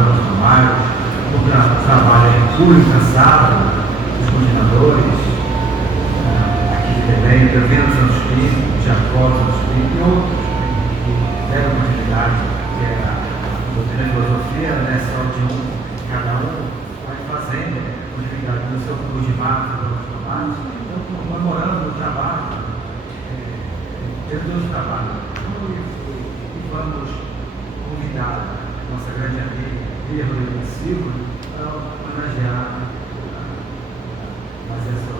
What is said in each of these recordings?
anos normais, o trabalho puro e incansável dos continuadores, aqui de Belém, Pedro Santos Pinto, Jacó Santos Pinto e outros que deram continuidade, que é a doutrina de filosofia, não é só de um, cada um vai fazendo continuidade no seu curso de marcos, então comemorando o trabalho, tendo o trabalho. E vamos convidar a nossa grande amiga, Lídia Rodrigues Silva, para homenagear, fazer essa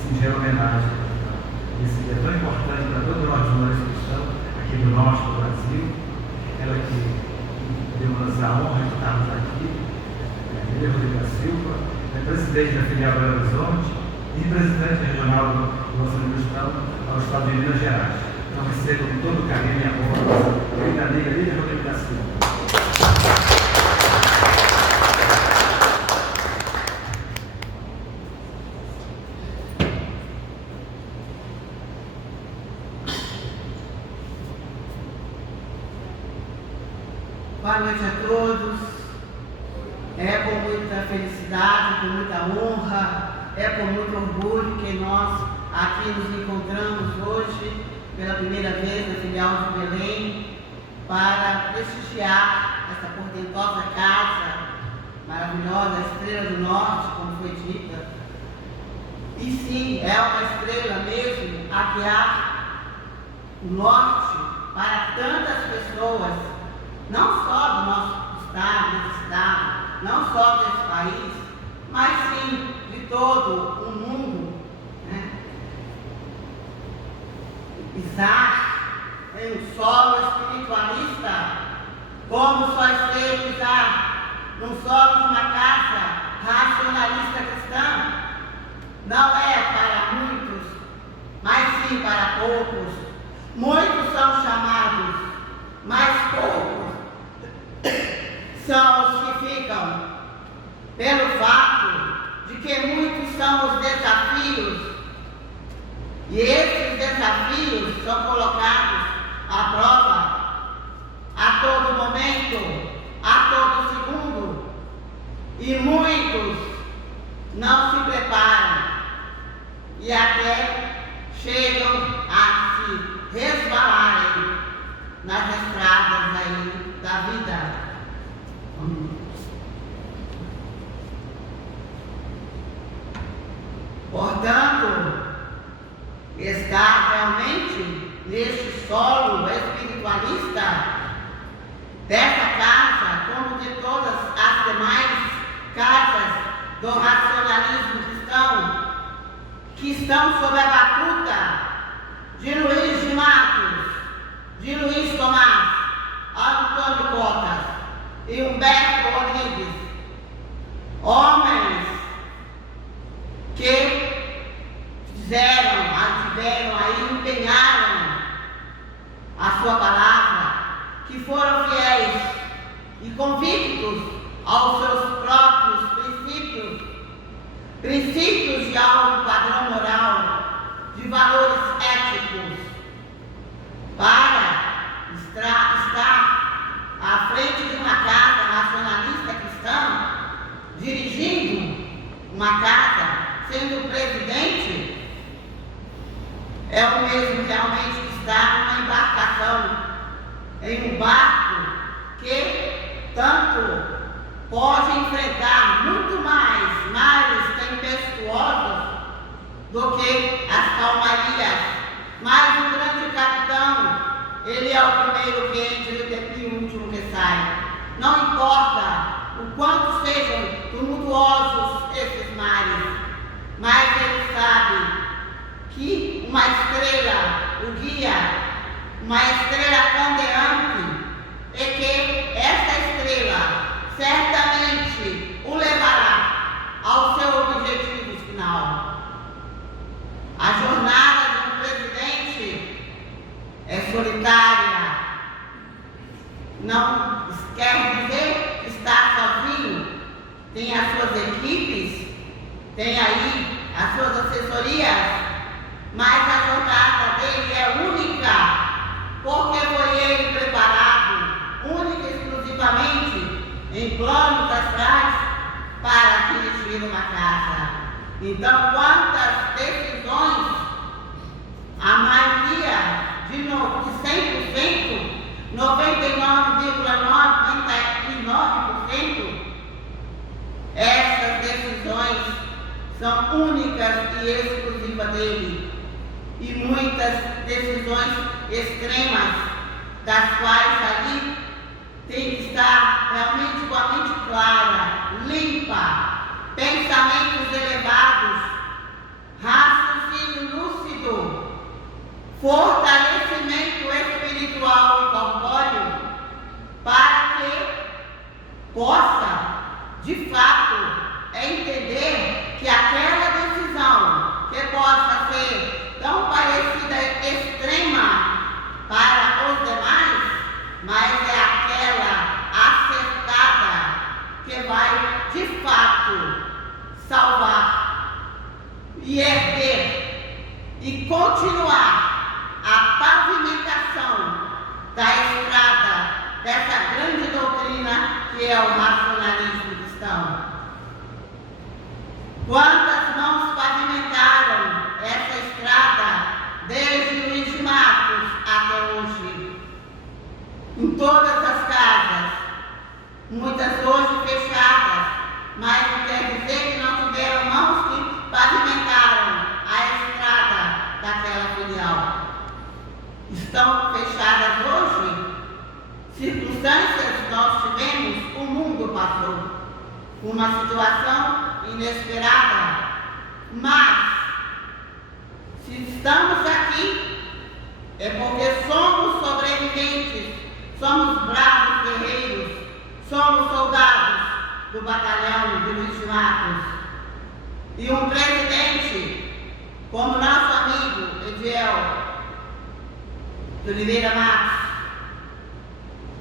singela homenagem nesse dia tão importante para todos nós jornalistas cristãos aqui do norte do Brasil. Ela que deu-nos a honra de estarmos aqui, Lídia Rodrigues Silva, é presidente da filial Belo Horizonte e presidente regional do nosso cristão ao estado de Minas Gerais. Então recebo com todo carinho e amor a nossa querida amiga Lídia Rodrigues Silva. Boa noite a todos. É com muita felicidade, com muita honra, é com muito orgulho que nós aqui nos encontramos hoje, pela primeira vez na filial de Belém, para prestigiar essa portentosa casa, maravilhosa, Estrela do Norte, como foi dita. E sim, é uma estrela mesmo a guiar o norte para tantas pessoas, não só do nosso estado, desse estado, não só desse país, mas sim de todo o mundo, né? Pisar em um solo espiritualista, como só esteve pisar num solo de uma casa racionalista cristã, não é para muitos, mas sim para poucos. Muitos são chamados, mas poucos são os que ficam, pelo fato de que muitos são os desafios, e esses desafios são colocados à prova a todo momento, a todo segundo, e muitos não se preparam e até chegam a se resvalarem nas estradas aí da vida. Portanto, estar realmente neste solo espiritualista dessa casa, como de todas as demais casas do racionalismo cristão, que estão sob a batuta de Luiz de Matos, de Luiz Tomás, Antônio Cotas e Humberto Rodrigues, homens que tiveram aí, empenharam a sua palavra, que foram fiéis e convictos aos seus próprios princípios de alto padrão moral, de valores éticos, para estar à frente de uma casa racionalista cristã, dirigindo uma casa, sendo presidente, é o mesmo realmente que está numa embarcação, em um barco que tanto pode enfrentar muito mais mares tempestuosos do que as calmarias. Mas o grande capitão, ele é o primeiro que entra e o último que sai. Não importa o quanto sejam tumultuosos esses mares, mas ele sabe que uma estrela o guia, uma estrela candeante, e que essa estrela certamente o levará ao seu objetivo final. A jornada de um presidente é solitária, não quer dizer que está sozinho, tem as suas equipes, tem aí as suas assessorias, mas a jornada dele é única, porque foi ele preparado, única e exclusivamente, em plano construir uma casa. Então, quantas decisões, a maioria de 100%, 99,99%, essas decisões são únicas e exclusivas dele. E muitas decisões extremas, das quais ali tem que estar realmente com a mente clara, limpa, pensamentos elevados, raciocínio lúcido, fortalecimento espiritual e corpóreo, para que possa, de fato, entender que aquela decisão que possa ser tão parecida, extrema para os demais, mas é aquela acertada que vai, de fato, salvar e erguer e continuar a pavimentação da estrada dessa grande doutrina que é o racionalismo cristão. Quantas mãos pavimentaram essa estrada desde Luís de Matos até hoje? Em todas as casas, muitas hoje fechadas, mas não quer dizer que não tiveram mãos que pavimentaram a estrada daquela filial. Estão fechadas hoje? Circunstâncias nós tivemos, o mundo passou. Uma situação inesperada, mas se estamos aqui é porque somos sobreviventes, somos bravos guerreiros, somos soldados do batalhão de Luís de Matos. E um presidente como nosso amigo Ediel de Oliveira Matos,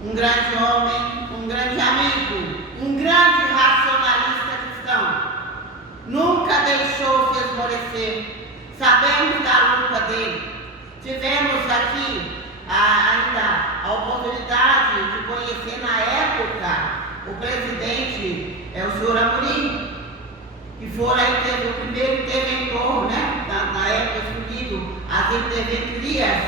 um grande homem, um grande amigo, um grande racionalista cristão, nunca deixou se esmorecer. Sabemos da luta dele. Tivemos aqui ainda a oportunidade de conhecer na época o presidente, o senhor Amorim, que fora o primeiro interventor, né, na época escolhido as interventorias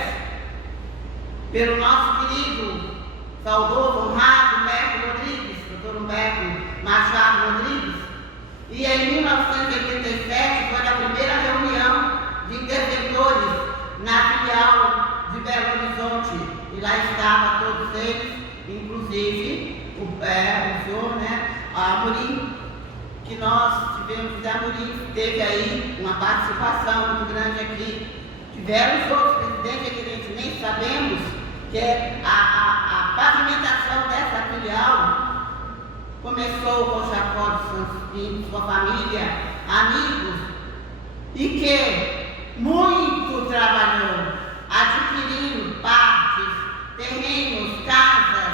pelo nosso querido, saudoso, honrado Humberto Rodrigues, doutor Humberto Machado Rodrigues. E em 1987 foi a primeira reunião de interventores na filial de Belo Horizonte. E lá estavam todos eles, inclusive o senhor, né, Amorim, que nós tivemos, José Amorim teve aí uma participação muito grande aqui. Tiveram os outros presidentes, evidentemente, sabemos que a pavimentação dessa filial começou com Jacó dos Santos Pinto, sua família, amigos, e que muito trabalhou, adquirindo partes, terrenos, casas,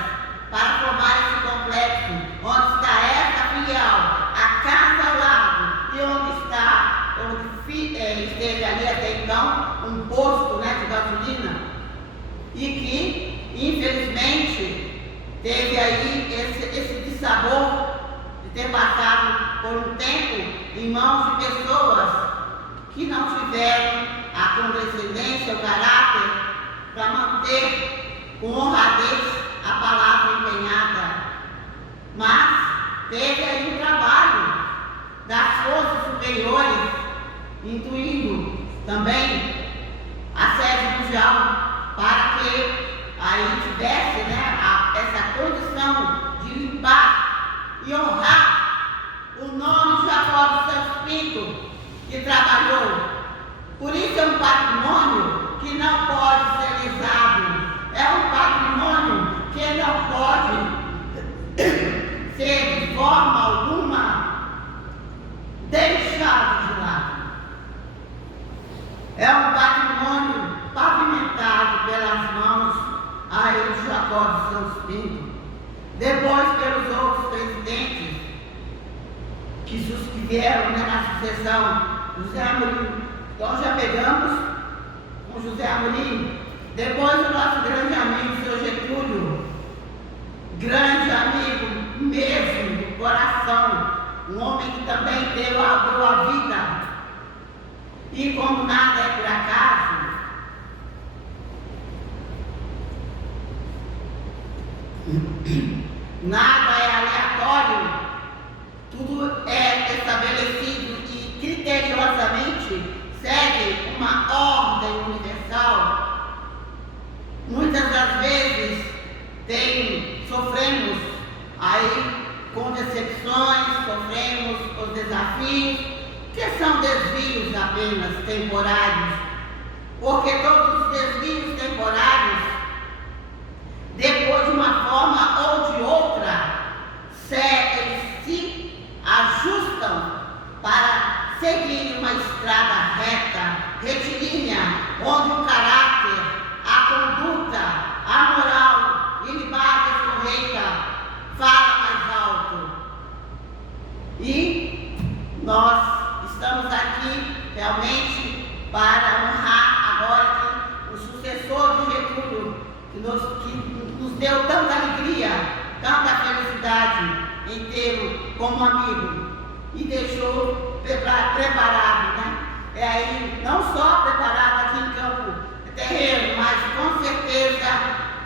para formar esse complexo, onde está essa filial, a casa ao lado, e onde esteve ali até então um posto, né, de gasolina, e que, infelizmente, teve aí esse dissabor de ter passado por um tempo em mãos de pessoas que não tiveram a condescendência, o caráter para manter com honradez a palavra empenhada. Mas teve aí um trabalho das forças superiores, intuindo também a sede mundial, para que aí tivesse, né, essa condição de limpar e honrar o nome de Jacó dos Santos Pinto, que trabalhou. Por isso é um patrimônio que não pode ser lisado, é um patrimônio que não pode ser de forma alguma deixado de lado. É um patrimônio pavimentado pelas mãos aí de Jacó dos Santos Pinto, depois pelos outros presidentes que vieram, né, na sucessão. José Amorim, nós já pegamos com José Amorim, depois o nosso grande amigo, o senhor Getúlio, grande amigo mesmo, do coração, um homem que também deu a vida. E como nada é por acaso, nada é aleatório, tudo é estabelecido e criteriosamente segue uma ordem universal. Muitas das vezes sofremos aí com decepções, sofremos os desafios, que são desvios apenas temporários, porque todos os desvios temporários, depois de uma forma ou de outra, eles se ajustam para seguir uma estrada reta, retilínea, onde o caráter, a conduta, a moral ilibada e correta fala mais alto. E nós estamos aqui realmente para honrar agora que o sucessor de Getúlio, que nos deu tanta alegria, tanta felicidade em tê-lo como amigo e deixou preparado, né? Aí, não só preparado aqui em campo terreno, mas com certeza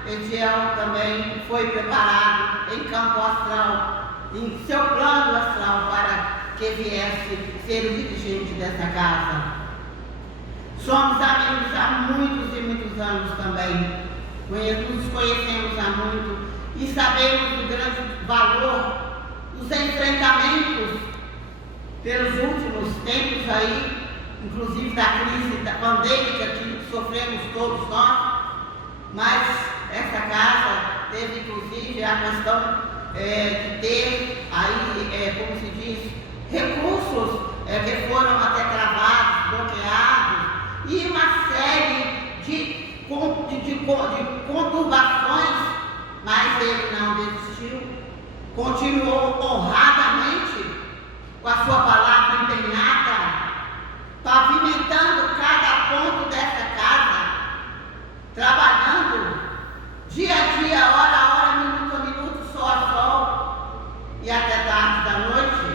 Ediel também foi preparado em campo astral, em seu plano astral, para que viesse ser o dirigente dessa casa. Somos amigos há muitos e muitos anos também. Nos conhecemos há muito e sabemos do grande valor dos enfrentamentos pelos últimos tempos aí, inclusive da crise pandêmica que sofremos todos nós, mas essa casa teve inclusive a questão de ter aí, como se diz, recursos que foram até travados, bloqueados, e uma série de conturbações, mas ele não desistiu, continuou honradamente com a sua palavra empenhada, pavimentando cada ponto dessa casa, trabalhando dia a dia, hora a hora, minuto a minuto, sol a sol e até tarde da noite,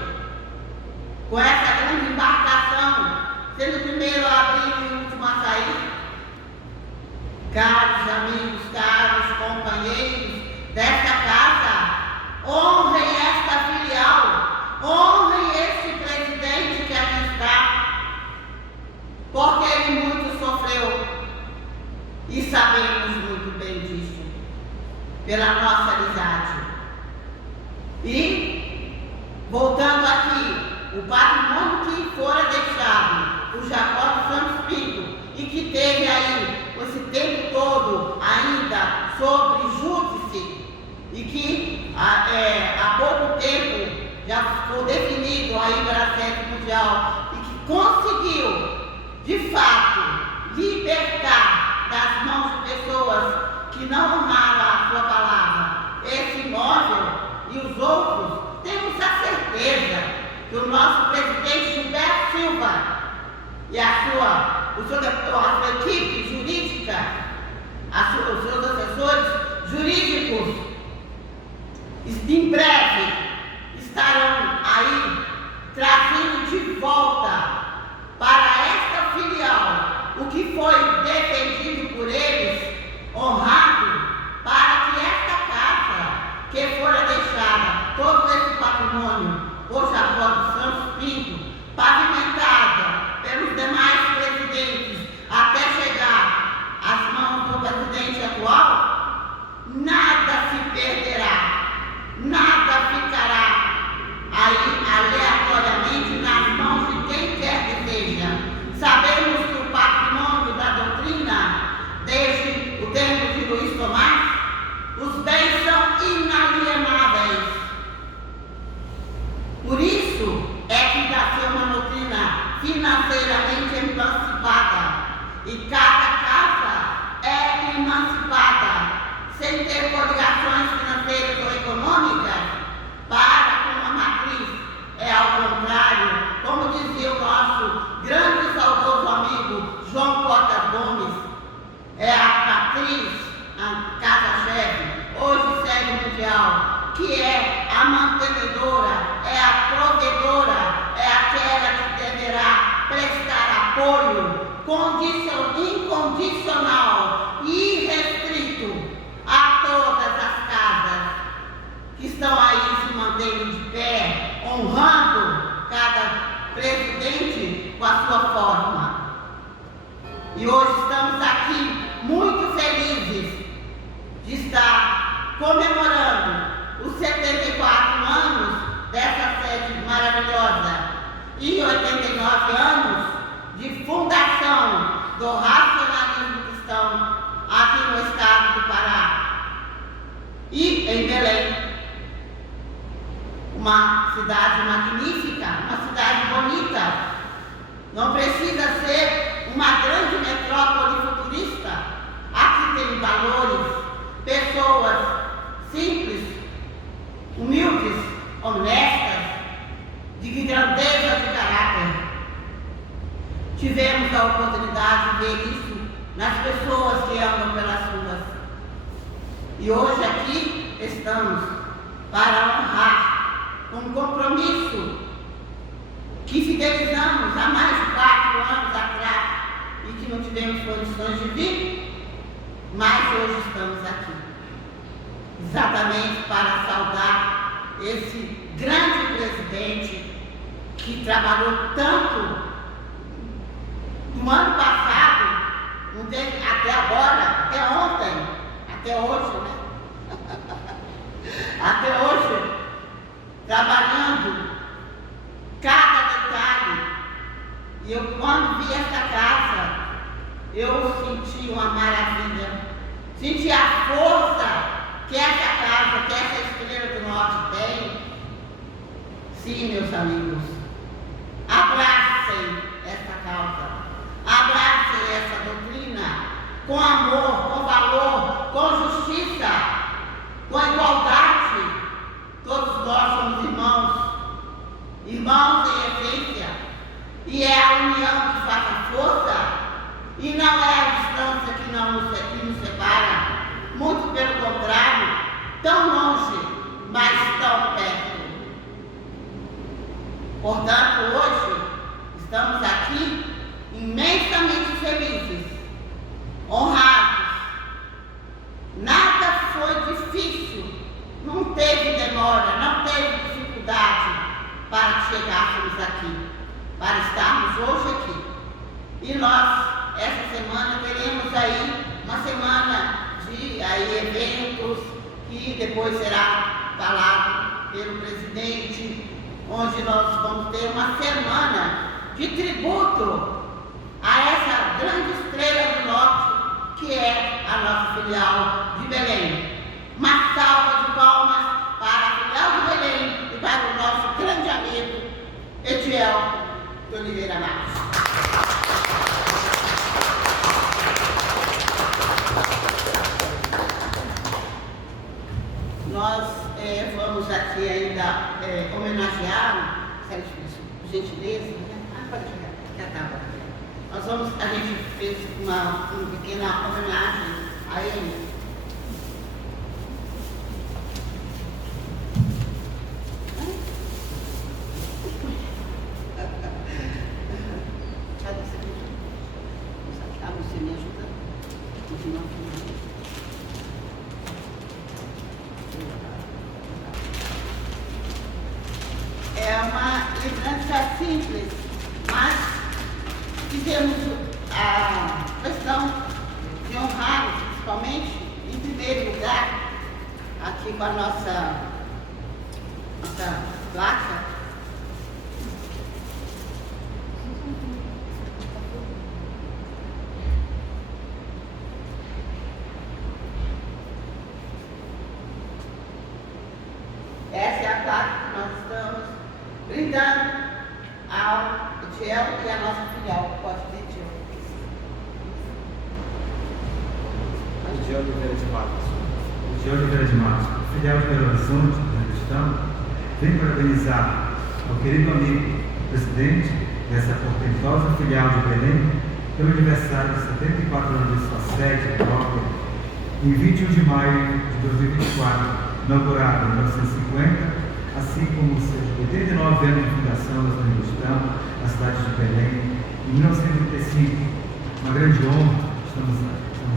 com essa grande embarcação, sendo o primeiro a abrir e o último a sair. Caros amigos, caros companheiros desta casa, honrem esta filial, honrem este presidente que aqui está, porque ele muito sofreu e sabemos muito bem disso, pela nossa amizade. E, voltando aqui, o patrimônio que fora deixado por Jacó dos Santos Pinto e que teve aí esse tempo todo ainda sobre júdice e que há pouco tempo já ficou definido aí para a sede mundial e que conseguiu, de fato, libertar das mãos de pessoas que não honraram a sua palavra esse imóvel e os outros, temos a certeza que o nosso presidente Gilberto Silva e a sua equipe jurídica, os seus assessores jurídicos, em breve estarão aí trazendo de volta para esta filial o que foi defendido por eles, honrado, para que esta casa, que fora deixada, todo esse patrimônio por Jacó dos Santos Pinto, pavimentada pelos demais presidentes, até chegar às mãos do presidente atual, nada se perderá, nada ficará aí aleatoriamente nas mãos de quem quer que seja. Sabemos que o patrimônio da doutrina, desde o tempo de Luiz Tomás, os bens são inalienáveis. Por isso é que nasceu uma doutrina que é a mantenedora, é a provedora, é aquela que deverá prestar apoio incondicional e irrestrito a todas as casas que estão aí se mantendo de pé, honrando cada presidente com a sua forma. E hoje estamos aqui muito felizes de estar comemorando os 74 anos dessa sede maravilhosa e 89 anos de fundação do racionalismo cristão aqui no estado do Pará e em Belém. Uma cidade magnífica, uma cidade bonita. Não precisa ser uma grande metrópole futurista. Aqui tem valores, pessoas simples, humildes, honestas, de grandeza de caráter. Tivemos a oportunidade de ver isso nas pessoas que andam pelas ruas. E hoje aqui estamos para honrar um compromisso que fidelizamos há mais de 4 anos atrás e que não tivemos condições de vir, mas hoje estamos aqui, exatamente para saudar esse grande presidente que trabalhou tanto no ano passado, não teve, até agora, até ontem, até hoje, né? Até hoje, trabalhando cada detalhe. E eu, quando vi essa casa, eu senti uma maravilha, senti a força que essa casa, que essa Estrela do Norte tem. Sim, meus amigos, abracem essa causa, abracem essa doutrina com amor, com valor, com justiça, com igualdade. Todos nós somos irmãos, irmãos em essência, e é a união que faz a força, e não é a distância que nos separa, muito pelo contrário, tão longe, mas tão perto. Portanto, hoje, estamos aqui imensamente felizes, honrados. Nada foi difícil, não teve demora, não teve dificuldade para que chegássemos aqui, para estarmos hoje aqui. E nós, essa semana, teremos aí uma semana de eventos que depois será falado pelo presidente, onde nós vamos ter uma semana de tributo a essa grande estrela do norte, que é a nossa filial de Belém. Uma salva de palmas para a filial de Belém e para o nosso grande amigo Etiel de Oliveira Marques. Nós vamos aqui ainda homenagear, por gentileza, né? Pode chegar, já estava. A gente fez uma pequena homenagem a ele. Você me ajuda? Continuar filmando. É uma lembrança simples, mas fizemos a questão de honrar, principalmente, em primeiro lugar, aqui com a nossa placa. Essa é a placa que nós estamos brindando ao Etiel e a nossa filial. Pode ter, Etiel. Etiel Oliveira de Matos. Etiel Oliveira de Matos, filial de Belo Horizonte, cristão, vem parabenizar ao querido amigo presidente dessa portentosa filial de Belém pelo aniversário de 74 anos de sua sede própria, em 21 de maio de 2024. inaugurada em 1950, assim como os seus 89 anos de fundação da União Cristã, na cidade de Belém, em 1935. Uma grande honra, estamos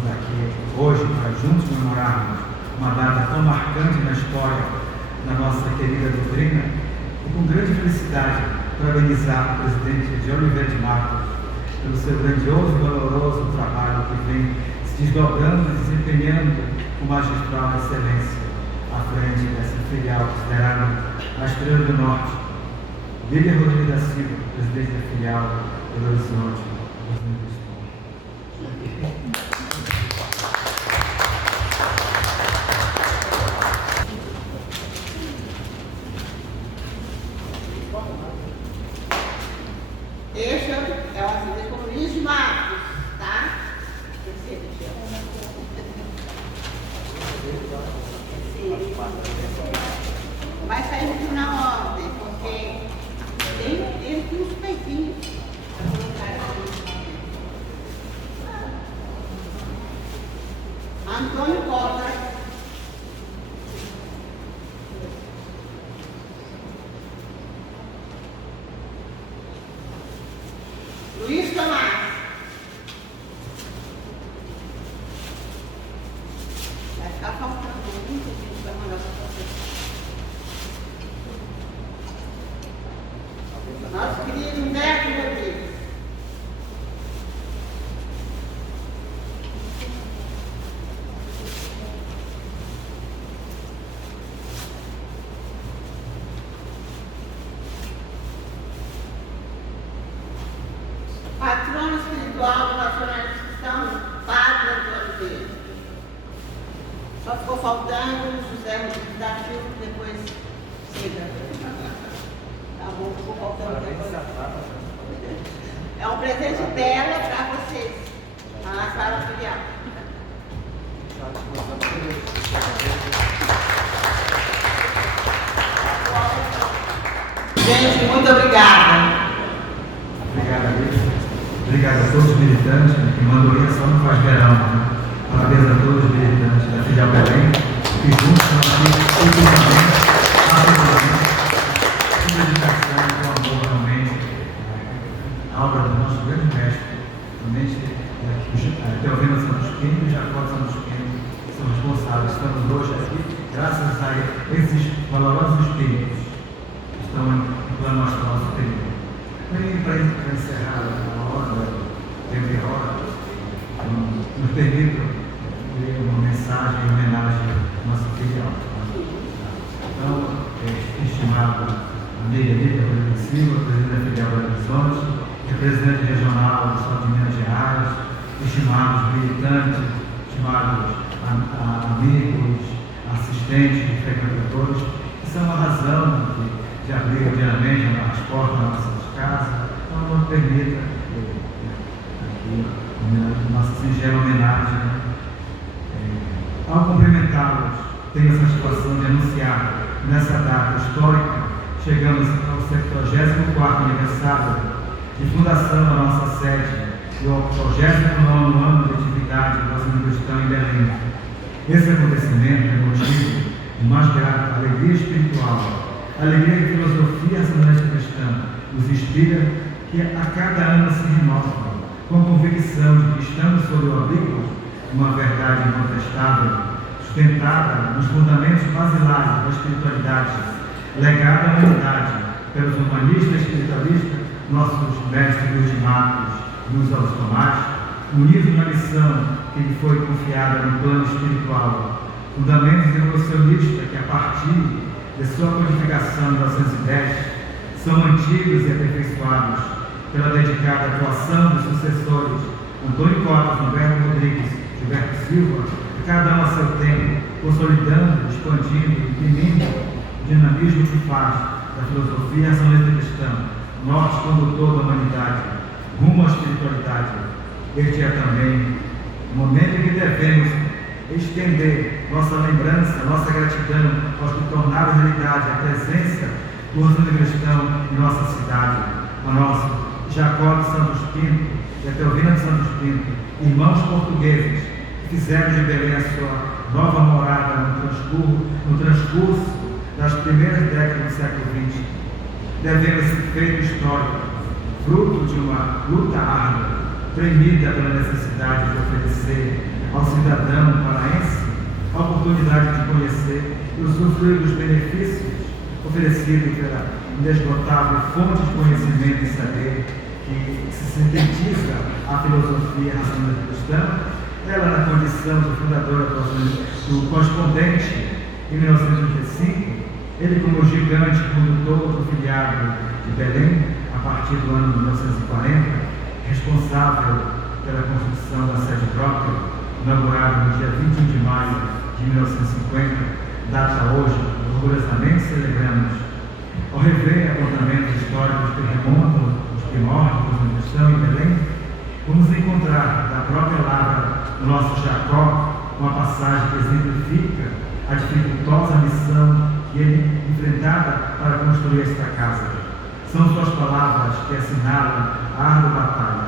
aqui hoje para juntos comemorarmos uma data tão marcante na história da nossa querida doutrina, e com grande felicidade parabenizar o presidente de Oliveira de Matos pelo seu grandioso e valoroso trabalho que vem se desdobrando e desempenhando com magistral excelência à frente dessa filial considerada a Estrela do Norte. Lídia Rodrigues da Silva, presidente da filial do Belo Horizonte. Este é o acidente com Luiz de Matos, tá? Vai sair tudo na ordem, porque tem uns peitinhos para colocar aqui. Antônio Costa. Luiz Tomás. Vai ficar faltando muito gente para mandar para você. Nosso querido Humberto Rodrigues. Patrono espiritual do Nacional Cristão, Padre Antônio Pedro. Só ficou faltando José Rodrigues da Silva, depois chega. Tá bom, ficou faltando depois. É um presente dela para vocês, a sala filial. Gente, muito obrigada. Obrigado, Luiz. Obrigado a todos os militantes, que Mandorinha só não faz verão. Né? Parabéns a todos os militantes da filial Belém, que juntos estão aqui, ultimamente, rapidamente, com dedicação e com amor, realmente, a obra do nosso grande mestre, realmente, Teovino Santos Pinto e Jacó Santos Pinto, são responsáveis. Estamos hoje aqui, graças a esses valorosos espíritos que estão em plano astral superior. Para encerrar a hora, tempo e hora, nos permito ler uma mensagem em homenagem à nossa filial. Então, estimado amiga Lídia Rodrigues da Silva, presidente da filial Belo Horizonte, representante regional do Estado de Minas Gerais, estimados militantes, estimados amigos, assistentes e frequentadores, que são a razão de abrir diariamente as portas da nossa casa. Então, nos permita aqui nossa singela homenagem. Ao cumprimentá-los, tenho a satisfação de anunciar nessa data histórica, chegamos ao 74º aniversário de fundação da nossa sede e ao 89º ano de atividade da nossa Cristã em Belém. Esse acontecimento é motivo de mais grande alegria espiritual, alegria que a filosofia racionalista cristã nos inspira, que a cada ano se renova, com a convicção de que estamos sob o abrigo de uma verdade incontestável, sustentada nos fundamentos basilares da espiritualidade, legada à humanidade pelos humanistas e espiritualistas, nossos mestres Luiz de Matos e Luiz Alves Tomás, unidos na missão que lhe foi confiada no plano espiritual, fundamentos evolucionistas que, a partir de sua codificação em 1910, são mantidos e aperfeiçoados pela dedicada atuação dos sucessores Antônio Costa, Humberto Rodrigues, Gilberto Silva, cada um a seu tempo, consolidando, expandindo, imprimindo o dinamismo que faz da filosofia racionalista cristã, norte condutor da humanidade, rumo à espiritualidade. Este é também o momento em que devemos estender nossa lembrança, nossa gratidão aos que tornaram realidade a presença do Orçamento Cristão em nossa cidade, a nosso Jacó de Santos Pinto e a Teovina de Santos Pinto, irmãos portugueses, que fizeram de Belém a sua nova morada no transcurso das primeiras décadas do século XX, devendo esse feito histórico, fruto de uma luta árdua, premida pela necessidade de oferecer ao cidadão paraense a oportunidade de conhecer e usufruir dos benefícios oferecidos pela inesgotável fonte de conhecimento e saber que se sintetiza a filosofia racionalista cristã, ela na condição de fundadora do Correspondente em 1935, ele como gigante condutor do filiado de Belém, a partir do ano de 1940, responsável pela construção da sede própria, inaugurada no dia 21 de maio de 1950, data hoje orgulhosamente celebramos. Ao rever apontamentos históricos que remontam os primórdios da cristão em Belém, vamos encontrar da própria palavra do nosso Jacó uma passagem que exemplifica a dificultosa missão que ele enfrentava para construir esta casa. São suas palavras que assinalam a árdua batalha.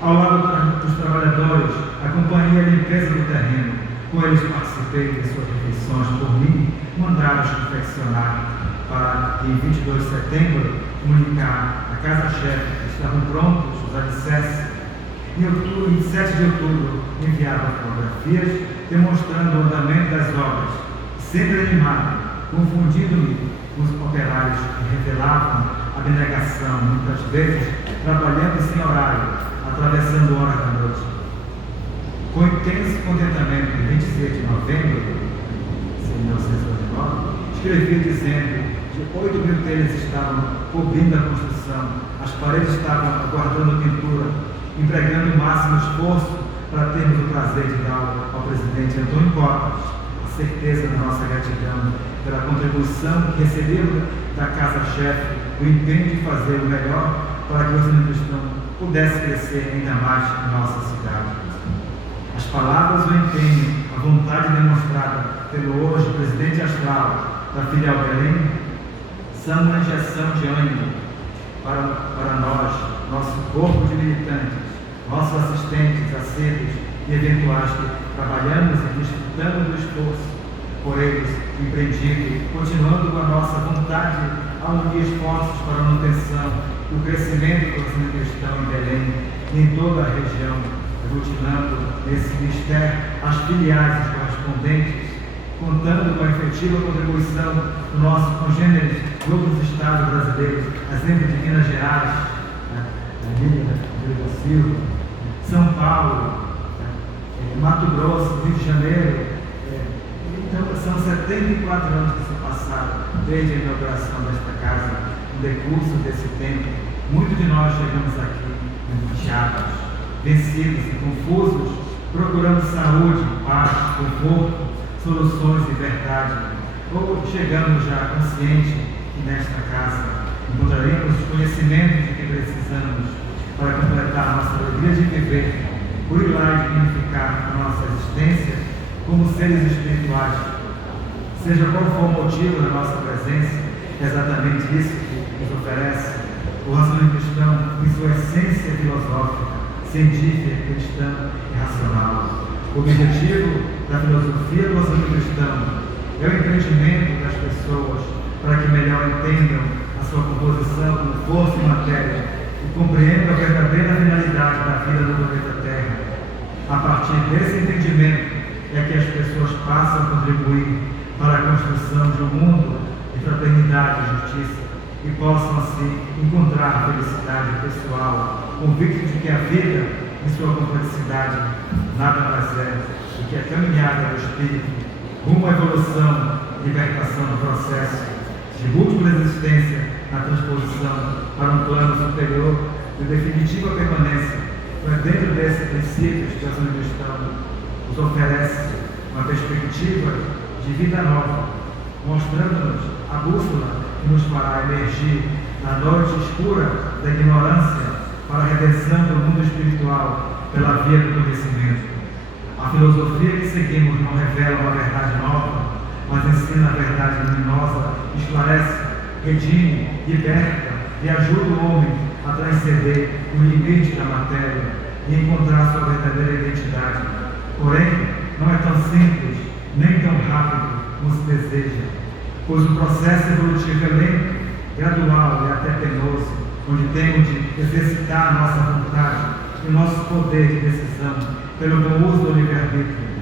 Ao lado dos trabalhadores, acompanhei a limpeza do terreno. Com eles participei de suas refeições por mim, mandadas confeccionar para que em 22 de setembro comunicar à casa-chefe que estavam prontos os alicerces. Em 7 de outubro enviava fotografias demonstrando o andamento das obras, sempre animado, confundindo-me com os operários que revelavam abnegação, muitas vezes trabalhando sem horário, atravessando horas da noite. Com intenso contentamento, em 26 de novembro de 1999, escrevi dizendo que 8.000 telhas estavam cobrindo a construção, as paredes estavam aguardando pintura, empregando o máximo esforço para termos o prazer de dar ao presidente Antônio Cotas a certeza da nossa gratidão pela contribuição que recebemos da casa-chefe, o empenho de fazer o melhor para que o Orçamento Cristão pudesse crescer ainda mais em nossa cidade. As palavras, o empenho, a vontade demonstrada pelo hoje presidente astral da filial Belém são uma injeção de ânimo para nós, nosso corpo de militantes, nossos assistentes, assíduos e eventuais que trabalhamos e desfrutando do esforço por eles empreendido, continuando com a nossa vontade a unir esforços para a manutenção do crescimento do ensino cristão em Belém e em toda a região, aglutinando nesse ministério as filiais e correspondentes, contando com a efetiva contribuição do nosso congêneres grupos estados brasileiros, exemplo de Minas Gerais, Rio do Silva, São Paulo, Mato Grosso, Rio de Janeiro. Então, são 74 anos que se passaram desde a inauguração desta casa, no decurso desse tempo. Muitos de nós chegamos aqui angustiados, vencidos e confusos, procurando saúde, paz, conforto, soluções e verdade. Ou chegamos já conscientes que nesta casa encontraremos os conhecimentos de que precisamos para completar a nossa alegria de viver, burilar e dignificar a nossa existência como seres espirituais. Seja qual for o motivo da nossa presença, é exatamente isso que nos oferece o raciocínio cristão em sua essência filosófica, científica, cristã e racional. O objetivo da filosofia do raciocínio cristão é o entendimento das pessoas para que melhor entendam a sua composição como força e matéria e compreendam a verdadeira finalidade da vida no planeta Terra. A partir desse entendimento é que as pessoas passam a contribuir para a construção de um mundo de fraternidade e justiça e possam assim encontrar felicidade pessoal, convictos de que a vida, em sua complexidade, nada mais é do que a caminhada do espírito rumo à evolução e libertação do processo de múltipla existência na transposição para um plano superior de definitiva permanência. Mas dentro desses princípios que a Ação Cristã nos oferece uma perspectiva de vida nova, mostrando-nos a bússola que nos fará emergir na noite escura da ignorância para a redenção do mundo espiritual pela via do conhecimento. A filosofia que seguimos não revela uma verdade nova, mas ensina a verdade luminosa, esclarece, redime, liberta e ajuda o homem a transcender o limite da matéria e encontrar sua verdadeira identidade. Porém, não é tão simples, nem tão rápido como se deseja, pois o processo evolutivo é lento, gradual e até penoso, onde temos de exercitar a nossa vontade e o nosso poder de decisão pelo bom uso do livre-arbítrio.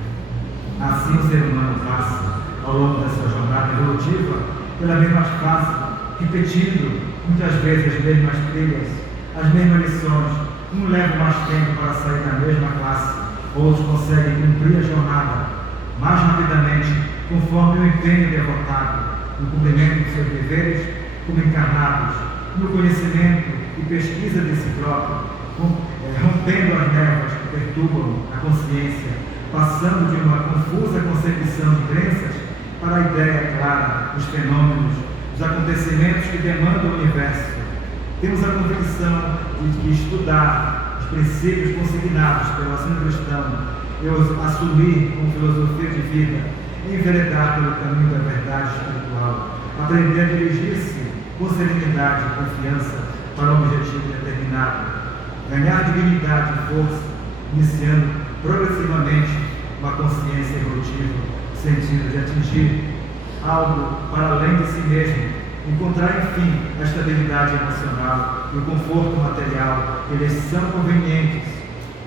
Assim o ser humano passa, ao longo da sua jornada evolutiva, pela mesma fase, repetindo muitas vezes as mesmas trilhas, as mesmas lições. Um leva mais tempo para sair da mesma classe, outros conseguem cumprir a jornada mais rapidamente, conforme o empenho devotado no cumprimento de seus deveres como encarnados, no conhecimento e pesquisa de si próprio, rompendo as névoas que perturbam a consciência, passando de uma confusa concepção de crenças para a ideia clara dos fenômenos, dos acontecimentos que demandam o universo. Temos a convicção de que estudar os princípios consignados pelo ensino cristão e os assumir como filosofia de vida, enveredar pelo caminho da verdade espiritual, aprender a dirigir-se com serenidade e confiança para um objetivo determinado, ganhar dignidade e força, iniciando progressivamente uma consciência evolutiva, sentindo de atingir algo para além de si mesmo, encontrar enfim a estabilidade emocional e o conforto material que lhes são convenientes,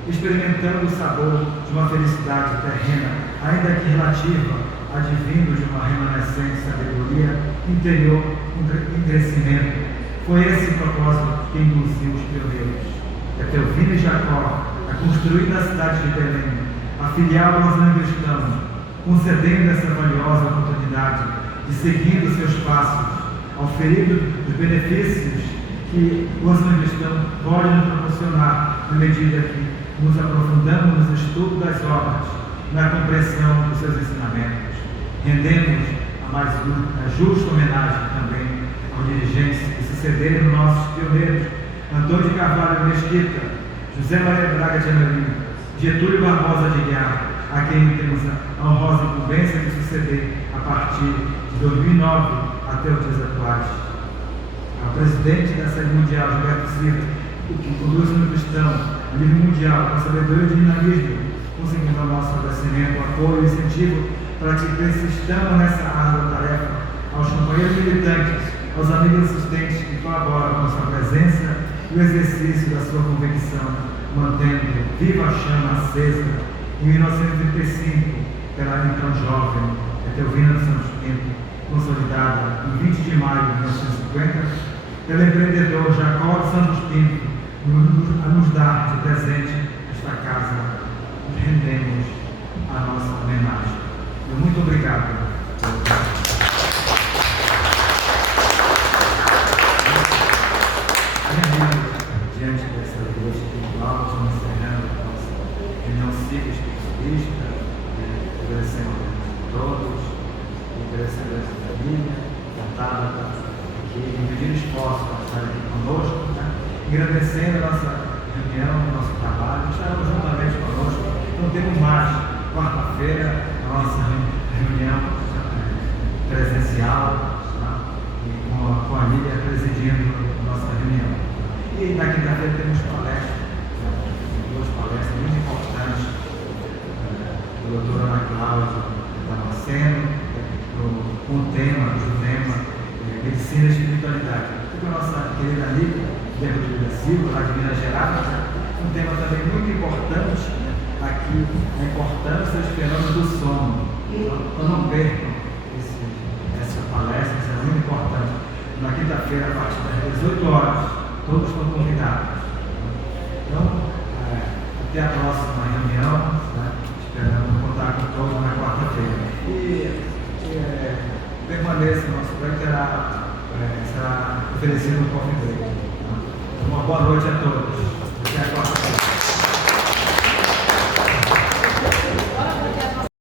experimentando o sabor de uma felicidade terrena, ainda que relativa, advindo de uma remanescente sabedoria interior em crescimento. Foi esse o propósito que induziu os pioneiros, Etelvino e Jacó, a construir a cidade de Belém, a filial aos cristãos, concedendo essa valiosa oportunidade de seguir os seus passos, auferindo os benefícios que o ensino cristão pode nos proporcionar na medida que nos aprofundamos no estudo das obras, na compreensão dos seus ensinamentos. Rendemos a justa homenagem também aos dirigentes que sucederam nossos pioneiros, Antônio de Carvalho Mesquita, José Maria Braga de Amorim, Getúlio Barbosa de Aguiar, a quem temos a honrosa incumbência de suceder a partir de 2009 até os dias atuais. Ao presidente da Sede Mundial, Gilberto Silva, que conduz o cristão a nível mundial com sabedoria e dinamismo, conseguindo o nosso agradecimento, apoio e incentivo para que persistamos nessa árdua tarefa, aos companheiros militantes, aos amigos assistentes que colaboram com a sua presença e o exercício da sua convicção, mantendo viva a chama acesa. Em 1935, pela então jovem Etelvina Santos Pinto, consolidada em 20 de maio de 1950, pelo empreendedor Jacó Santos Pinto, a nos dar de presente esta casa, rendemos a nossa homenagem. Muito obrigado. Diante dessa luz espiritual, estamos encerrando a nossa reunião cívica espiritualista, agradecendo a todos, agradecendo a essa família, a Tabata, que mediram esforço para estar aqui conosco, né? Agradecendo a nossa reunião, o nosso trabalho, estarão juntamente conosco. Então temos mais, quarta-feira, a nossa reunião presencial, tá? E com a Lília presidindo a nossa reunião. E na quinta-feira temos palestras, duas palestras muito importantes, da doutora Ana Cláudia Damasceno, com o tema Medicina e Espiritualidade. E com a nossa querida amiga, Bertolina Silva, lá de Minas Gerais, um tema também muito importante, aqui, a importância dos fenômenos do sono. Então não percam essa palestra, isso é muito importante. Na quinta-feira, a partir das 18 horas, todos estão convidados. Então, até a próxima reunião, né? Esperamos contar com todos na quarta-feira. E permaneça, nosso plano será oferecido um coffee break. Uma boa noite a todos.